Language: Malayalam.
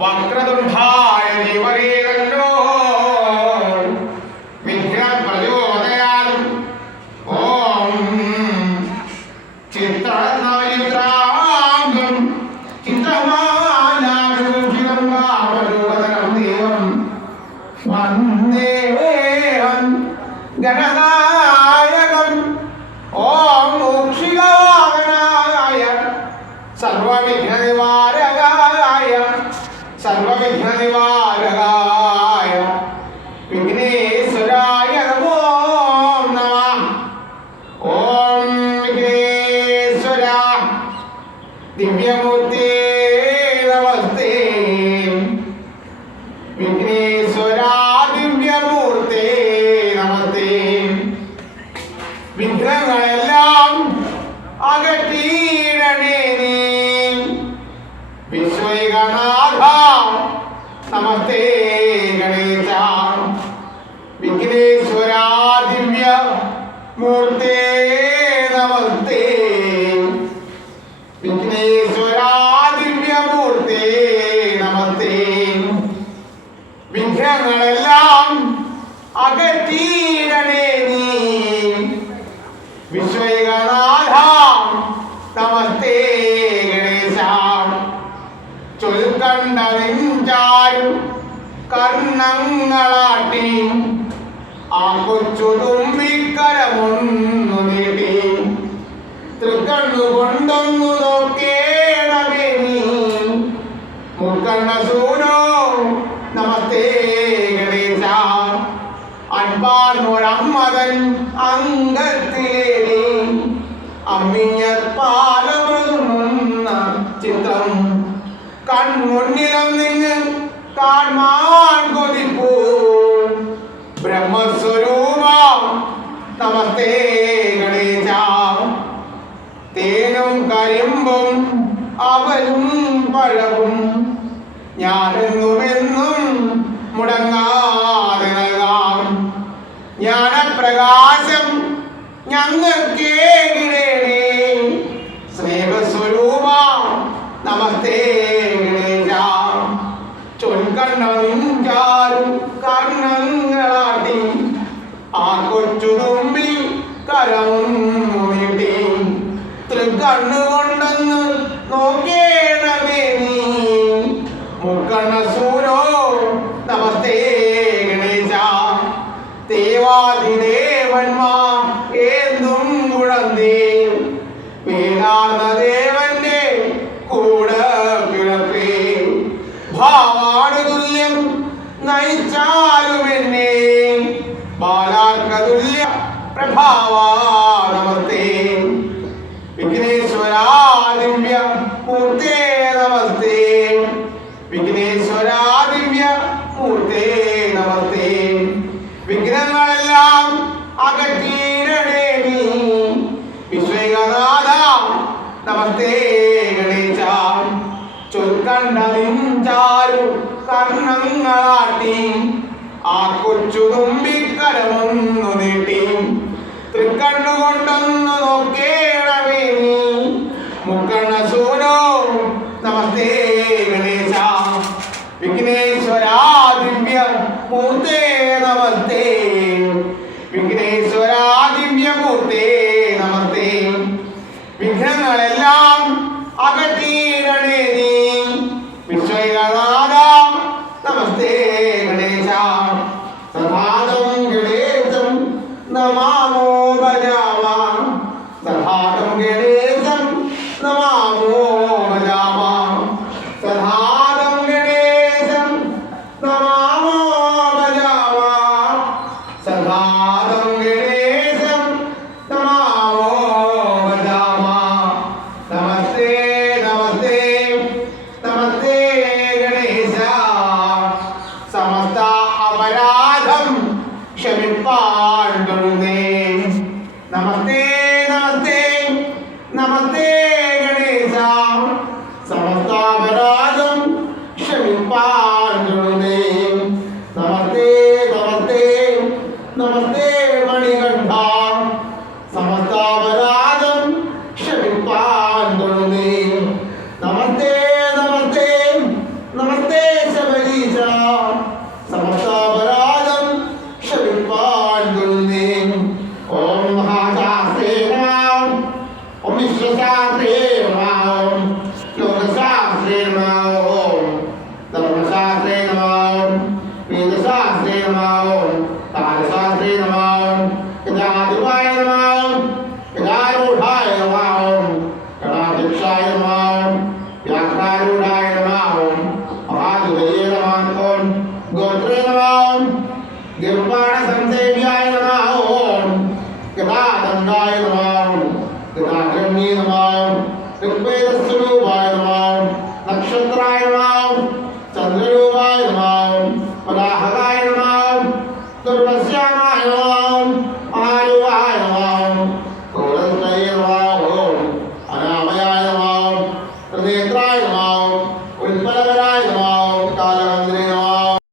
വക്രതുണ്ഡായ ദേവരേതല്ലോ വിഘ്നം പ്രചോദയാലും ഓം ചിത്രനവിത്രാംഗം ചിത്രമാലാഭൂഷിതം വാമരൂപധരം ദേവം വന്ദേഹം ഗണനായകം ഓം മോക്ഷികാവനായ സർവവിഘ്നനിവാരകായ സർവവിഘ്നനിവാരകായ വിഘ്നേശ്വരായ നമോ നമഃ. ഓം വിഘ്നേശ്വര ദിവ്യമൂർത്തേ നമസ്തേ. വിഘ്നേശ്വര ദിവ്യമൂർത്തേ നമസ്തേ. വിഘ്നങ്ങളെല്ലാം അകറ്റിയിടണേ നീ വിശ്വൈകനാഥ. നമസ്തേ ഗണേശ. വിഘ്നേശ്വര ദിവ്യ മൂർത്തേ നമസ്തേ. വിഘ്നേശ്വര ദിവ്യമൂർത്തേ നമസ്തേ. വിഘ്നങ്ങളെല്ലാം അകറ്റിയിടണേ നീ വിശ്വൈകനാഥ. നമസ്തേ ഗണേശ. ചൊൽക്കണ്ട നെഞ്ചാരു കർണങ്ങളാട്ടി ആ കൊച്ചു തുമ്പിക്കരമൊന്നു നീട്ടി തൃക്കണ്ണു കൊണ്ടൊന്നു നോക്കേണമേ നീ മുക്കണ്ണ സൂനോ. നമസ്തേ ഗണേശ. അൻപാർന്നൊരമ്മതൻ അംഗത്തിലേറി അമ്മിഞ്ഞപ്പാലമൃതുന്ന ചിത്രം കൺമുന്നിലും നിന്ന് കാൺമാൻ കൊതിപ്പൂ ബ്രഹ്മസ്വരൂപ. നമസ്തേ ഗണേശ. തേനും കരിമ്പും അവലും പഴവും ഞാനെന്നുമെന്നും മുടങ്ങാതെ നൽകാം. ജ്ഞാനപ്രകാശം ഞങ്ങൾക്കേകിടേണേ സ്നേഹസ്വരൂപ. നമസ്തേ ഗണേശ. ചൊൽക്കണ്ണ നെഞ്ചാരും കർണങ്ങളാട്ടി ആ കൊച്ചു തുമ്പി കരമൊന്നു നീട്ടി തൃക്കണ്ണുകൊണ്ടെന്ന് നോക്കേണമേ നീ മുക്കണ്ണ സൂരോ. നമസ്തേ ഗണേശ. ദേവാദിദേവന്മാർ ഏന്തും കുഴന്തേ വേലാർന്ന ദേവന്റെ കൂടെ പിറപ്പേ ഭാവാനുതുല്യം നയിച്ചാലുമെന്നെ ബാലാർക്കതുല്യ പ്രഭാവ. നമസ്തേ വിഘ്നേശ്വര ദിവ്യ മൂർത്തേ നമസ്തേ. വിഘ്നേശ്വര ദിവ്യ മൂർത്തേ നമസ്തേ. വിഘ്നങ്ങളെല്ലാം അകറ്റിയിടണേ നീ വിശ്വൈകനാഥ. നമസ്തേ ഗണേശ. ചൊൽക്കണ്ട നെഞ്ചാരു കർണങ്ങളാട്ടി ആ കൊച്ചു തുമ്പിക്കരമൊന്നു നീട്ടി തൃക്കണ്ണുകൊണ്ടൊന്നു നോക്കേണമേ നീ മുക്കണ്ണ സൂനോ. നമസ്തേ ഗണേശ. വിഘ്നേശ്വര ദിവ്യ മൂർത്തേ നമസ്തേ. വിഘ്നേശ്വര ദിവ്യ മൂർത്തേ നമസ്തേ. വിഘ്നങ്ങളെല്ലാം അകറ്റിയിടണേ നീ വിശ്വൈകനാഥ. നമസ്തേ ഗണേശ. സദാതം ഗണേശം നമാമോ ഭജാമ. സദാതം ഗണേശം നമാമോ ഭജാമ. സദാതം ഗണേശം നമാമോ ഭജാമ. സദാതം ഗണേശം നമാമോ ഭജാമ. നമസ്തേ നമസ്തേ നമസ്തേ ഗണേശ. സമസ്ത അപരാധം ക്ഷമിപ്പാൻ തൊഴുന്നേ. നമസ്തേ നമസ്തേ നമസ്തേ ഗണേശ. സമസ്ത അപരാധം ക്ഷമിപ്പാൻ തൊഴുന്നേ. നമസ്തേ നമസ്തേ നമസ്തേ മണികണ്ഠ